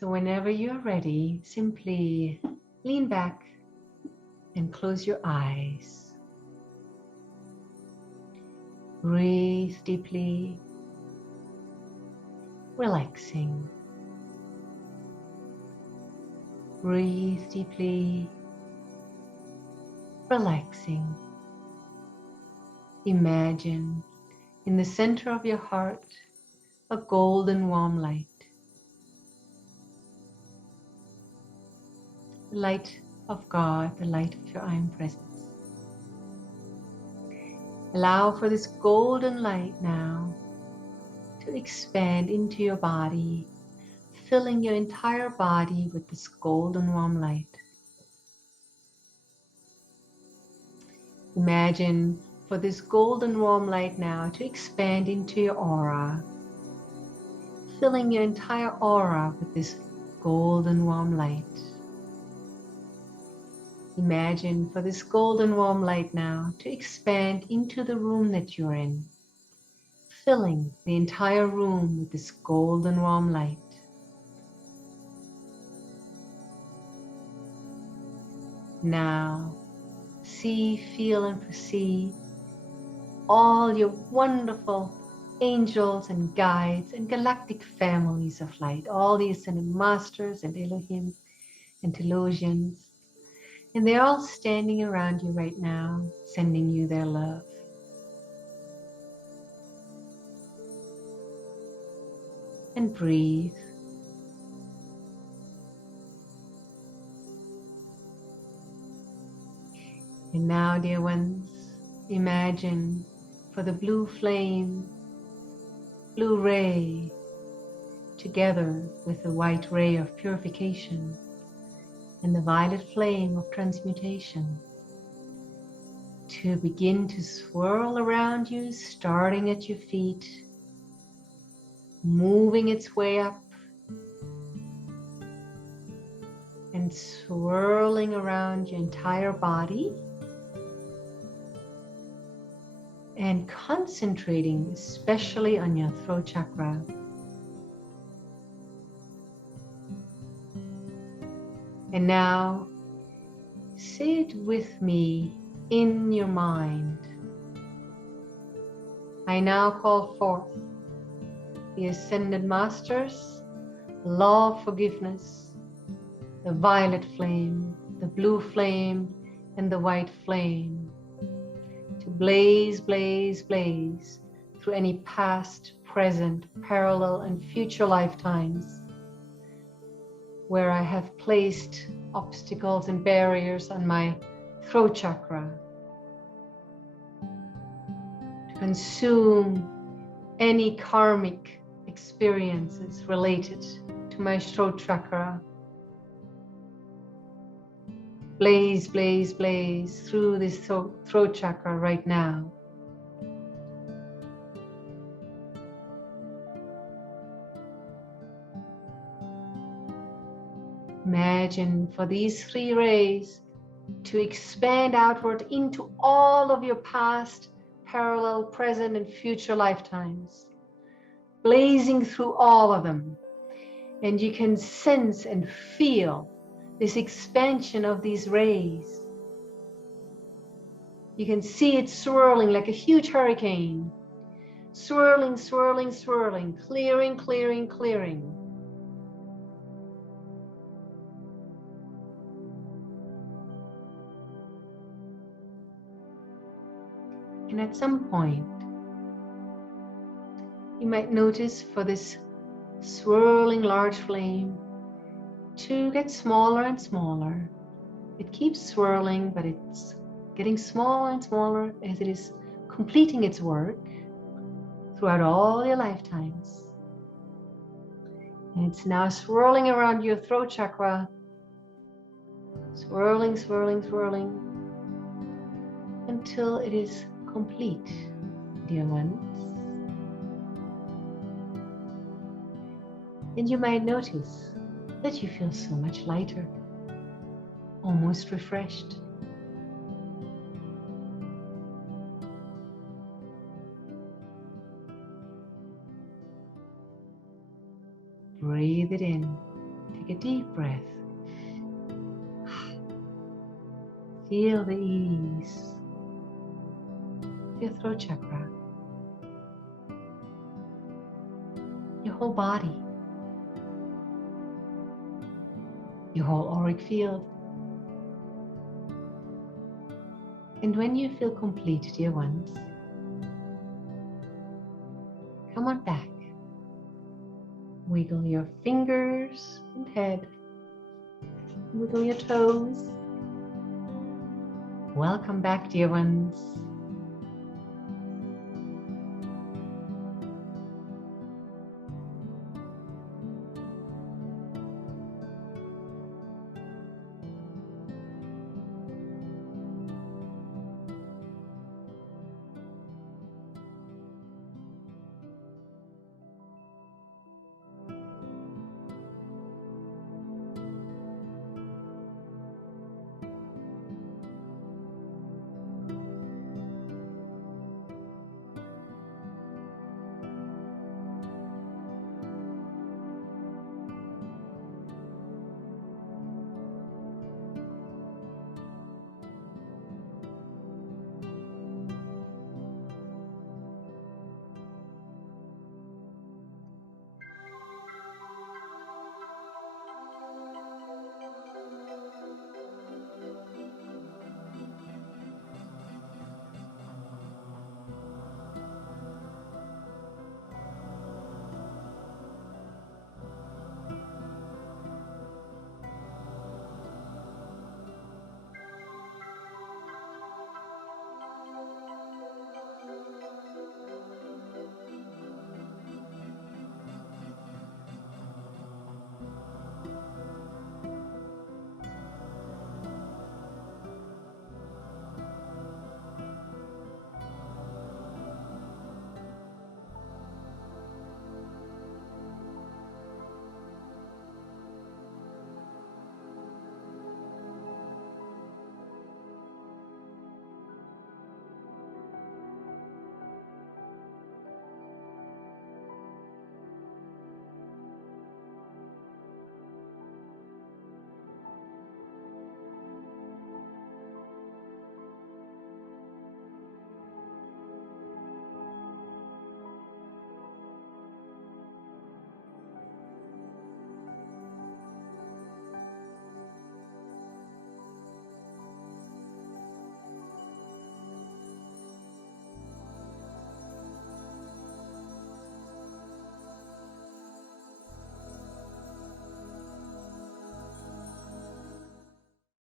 So whenever you're ready, simply lean back and close your eyes. Breathe deeply, relaxing. Breathe deeply, relaxing. Imagine in the center of your heart a golden warm light. The light of God, the light of your I Am Presence. Allow for this golden light now to expand into your body, filling your entire body with this golden warm light. Imagine for this golden warm light now to expand into your aura, filling your entire aura with this golden warm light. Imagine for this golden warm light now to expand into the room that you're in, filling the entire room with this golden warm light. Now, see, feel, and perceive all your wonderful angels and guides and galactic families of light, all the ascended masters and Elohim and Telosians. And they're all standing around you right now, sending you their love. And breathe. And now, dear ones, imagine for the blue flame, blue ray, together with the white ray of purification and the violet flame of transmutation, to begin to swirl around you, starting at your feet, moving its way up, and swirling around your entire body, and concentrating especially on your throat chakra. And now, say it with me in your mind. I now call forth the Ascended Masters, the law of forgiveness, the violet flame, the blue flame, and the white flame, to blaze, blaze, blaze through any past, present, parallel, and future lifetimes where I have placed obstacles and barriers on my throat chakra, to consume any karmic experiences related to my throat chakra. Blaze, blaze, blaze through this throat chakra right now. Imagine for these three rays to expand outward into all of your past, parallel, present, and future lifetimes, blazing through all of them. And you can sense and feel this expansion of these rays. You can see it swirling like a huge hurricane, swirling, swirling, swirling, clearing, clearing, clearing. And at some point, you might notice for this swirling large flame to get smaller and smaller. It keeps swirling, but it's getting smaller and smaller as it is completing its work throughout all your lifetimes. And it's now swirling around your throat chakra, swirling, swirling, swirling, until it is complete, dear ones. And you might notice that you feel so much lighter, almost refreshed. Breathe it in. Take a deep breath. Feel the ease of your throat chakra, your whole body, your whole auric field. And when you feel complete, dear ones, come on back. Wiggle your fingers and head. Wiggle your toes. Welcome back, dear ones.